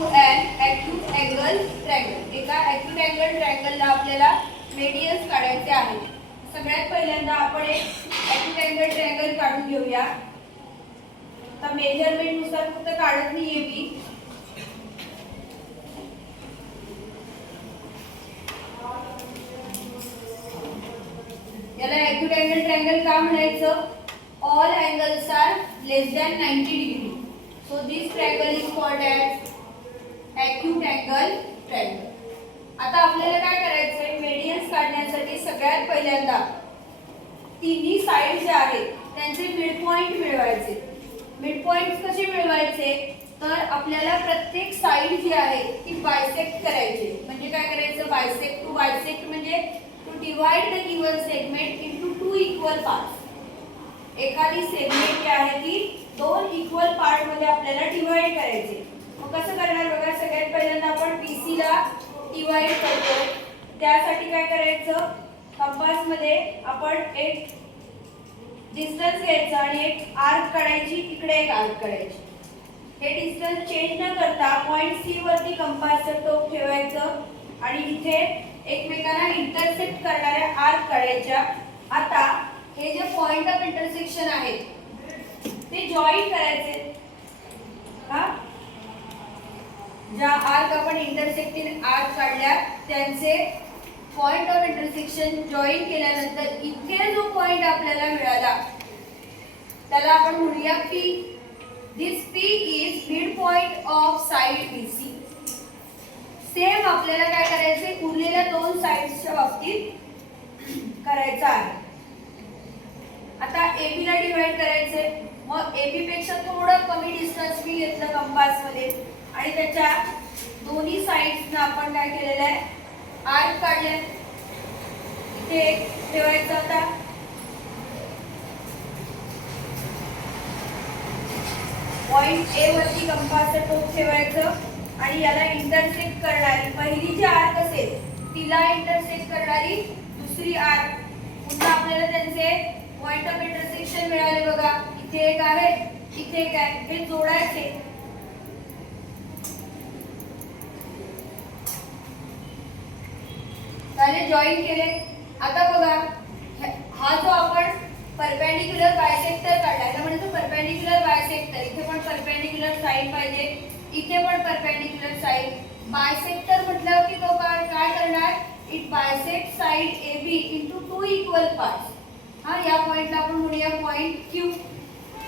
To an acute angle triangle. एका acute angle ट्रायंगलला आपल्याला मेडियन्स काढायचे आहेत. सगळ्यात पहिल्यांदा आपण एक ॲक्यूट अँगल ट्रायंगल काढून घेऊया. आता मेजरमेंट नुसार फक्त काढत नाहीये मी. याला ॲक्यूट अँगल ट्रायंगल का म्हणायचं? All angles are less than 90 degree. So this triangle is called as acute angle triangle. आता आपल्याला काय करायचंय? मेडियन्स काढण्यासाठी सगळ्यात पहिल्यांदा तिन्ही साइड जे आहेत त्यांचे मिड पॉइंट मिळवायचे. मिड पॉइंट्स कसे मिळवायचे? तर आपल्याला प्रत्येक साइड जी आहे ती बायसेक्ट करायची. म्हणजे काय करायचं? बायसेक्ट टू बायसेक्ट म्हणजे to divide the given segment into two equal parts. एखादी सेगमेंट जी आहे ती दोन इक्वल पार्ट मध्ये आपल्याला डिवाइड करायचे. मग कसं करणार बघा. सगळ्यात पहिल्यांदा आपण BC ला डिवाइड करतो. त्यासाठी काय करायचं? कंपास मध्ये आपण एक डिस्टन्स घ्यायचं आणि एक आर्क काढायची, इकडे एक आर्क काढायची. हे डिस्टन्स चेंज न करता पॉइंट C वरती कंपासचं टोक ठेवायचं आणि इथे एकमेकांना इंटरसेक्ट करणाऱ्या आर्क काढायच्या. आता हे जे पॉइंट ऑफ इंटरसेक्शन आहेत ते जॉईन करायचे. हा ज्या आर्क आपण इंटरसेक्टिंग आर्क काढल्या त्यांचे पॉइंट ऑफ इंटरसेक्शन जॉईन केल्यानंतर इथे जो पॉइंट आपल्याला मिळाला त्याला आपण म्हणूया P. This P is mid point of side BC. Same आपल्याला काय करायचे? उरलेल्या दोन साइड्सच्या बाबतीत करायचं आहे. आता AB ला डिवाइड करायचे. मग AB पेक्षा थोडं कमी डिस्टन्स मी घेतलं कंपास मध्ये आणि त्याच्या दोन्ही साइड्सना आपण काय केलेलं आहे? आर्क काढले. इथे एक ठेवायचा होता. पॉइंट A वरती कंपासचं टोक ठेवायचं आणि याला इंटरसेक्ट करणारी पहिली जी आर्क असेल तिला इंटरसेक्ट करणारी दुसरी आर्क. पुन्हा आपल्याला त्यांचे पॉइंट ऑफ इंटरसेक्शन मिळाले बघा. इथे एक आहे, इथे एक आहे. हे जोडायचे. झाले, जॉईन केले. आता बघा हा जो आपण परपेंडिक्युलर बायसेक्टर काढलाय ना, म्हणजे परपेंडिक्युलर बायसेक्टर. इथे पण परपेंडिक्युलर साइड पाहिजे, इथे पण परपेंडिक्युलर साइड. बायसेक्टर म्हटलं की तो काय करणार? It bisect side AB into two equal parts. हा या पॉइंटला आपण म्हणूया पॉइंट Q.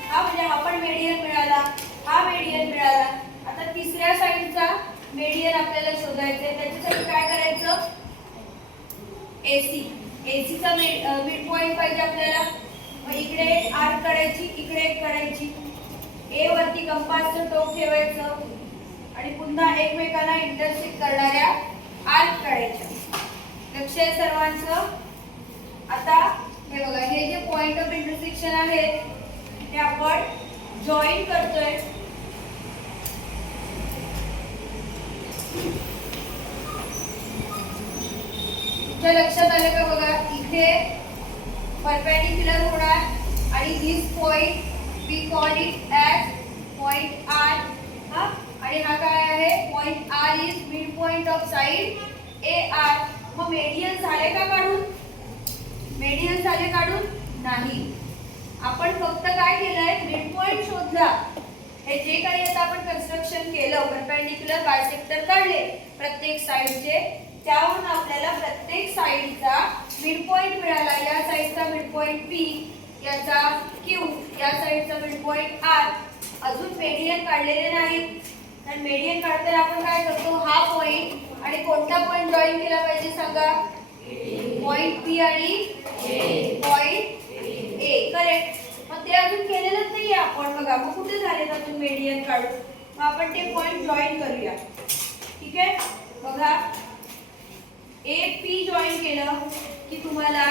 हा म्हणजे हा पण मेडियन मिळाला, हा मेडियन मिळाला. आता तिसऱ्या साइडचा मेडियन आपल्याला शोधायचा आहे. त्याच्यासाठी काय करायचं? AC चा मिड पॉइंट पाहिजे आपल्याला. मग इकडे एक आर्क काढायची, इकडे एक काढायची. A वरती कंपासचं टोक ठेवायचं आणि पुन्हा एकमेकांना इंटरसेक्ट करणाऱ्या आर्क काढायच्या. लक्ष आहे सर्वांचं? आता हे बघा, हे जे पॉइंट ऑफ इंटरसेक्शन आहे ते आपण जॉईन करतोय. तुमच्या लक्षात आलं का बघा? इथे परपेंडिक्युलर होणार आणि this point we call it as point R. हा आणि हा काय आहे? Point R is mid point of side AR. मग मेडियन झाले का काढून? मेडियन झाले काढून? नाही. आपण फक्त काय केलंय? मिड पॉइंट शोधला. हे जे काही आता आपण कन्स्ट्रक्शन केलं, परपेंडिक्युलर बायसेक्टर काढले प्रत्येक साइडचे, त्यावरून आपल्याला प्रत्येक साइडचा मिड पॉइंट मिळाला. या साइडचा मिड पॉइंट P, याचा Q, या साइडचा मिड पॉइंट R. अजून मेडियन काढलेले नाहीत. तर मेडियन काढताना आपण काय करतो? हा पॉइंट आणि कोणता पॉइंट जॉईन केला पाहिजे सांगा? पॉइंट P आणि पॉइंट A. करेक्ट. मग ते अजून केलेलंच नाहीये आपण. बघा मग कुठे झाले अजून मेडियन काढून? मग आपण ते पॉइंट जॉईन करूया. ठीक आहे, बघा AP जॉईन केलं की तुम्हाला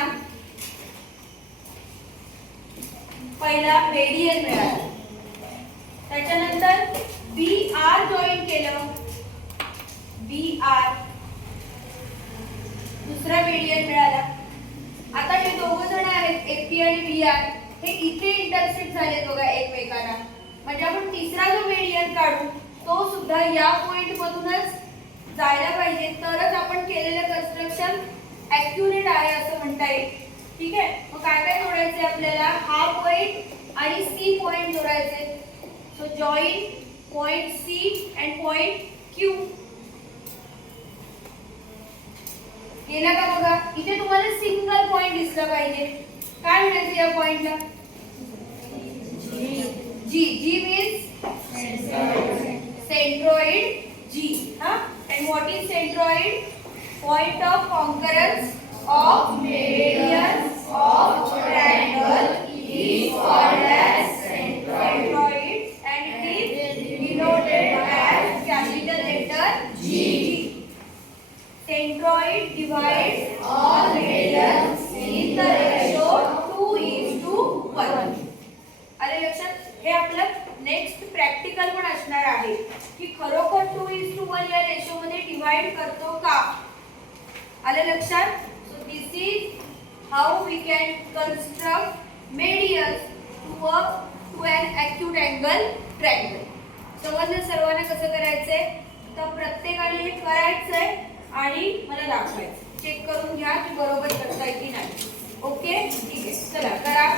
पहिला मेडियन मिळाला. त्याच्यानंतर BR जॉईन केलं, BR दुसरा मेडियन मिळाला. आता हे दोघ जण आहेत AP आणि BR, हे इथे इंटरसेक्ट झाले बघा एकमेकांना. म्हणजे आपण तिसरा जो मेडियन काढू तो सुद्धा सुद्धा या पॉइंट मधूनच जायला पाहिजे, तरच आपण केलेलं कन्स्ट्रक्शन ॲक्युरेट आहे असं म्हणता येईल. ठीक आहे, मग काय काय जोडायचे आपल्याला? हा पॉइंट आणि सी पॉइंट जोडायचे. So join point C and point Q. गेला का बघा? इथे तुम्हाला सिंगल पॉइंट दिसला पाहिजे. काय म्हणायचं या पॉइंटला? G. G means centroid G. And what is centroid? Point of concurrence of meridians of triangle is called as centroid, and it is denoted as capital letter G. Centroid divides all meridians in the ratio 2:1. अरे लक्षात, हे आपलं next practical पण असणार आहे की खरोखर 2:1 या रेशो मध्ये डिवाइड करतो का. आले लक्षात? So this is how we can construct medians to an acute angle triangle. समजलं सर्वांना कसं करायचंय? तर प्रत्येकाने हे करायचंय आणि मला दाखवायचं. चेक करून घ्या की बरोबर करताय की नाही. ओके, ठीक आहे, चला करा.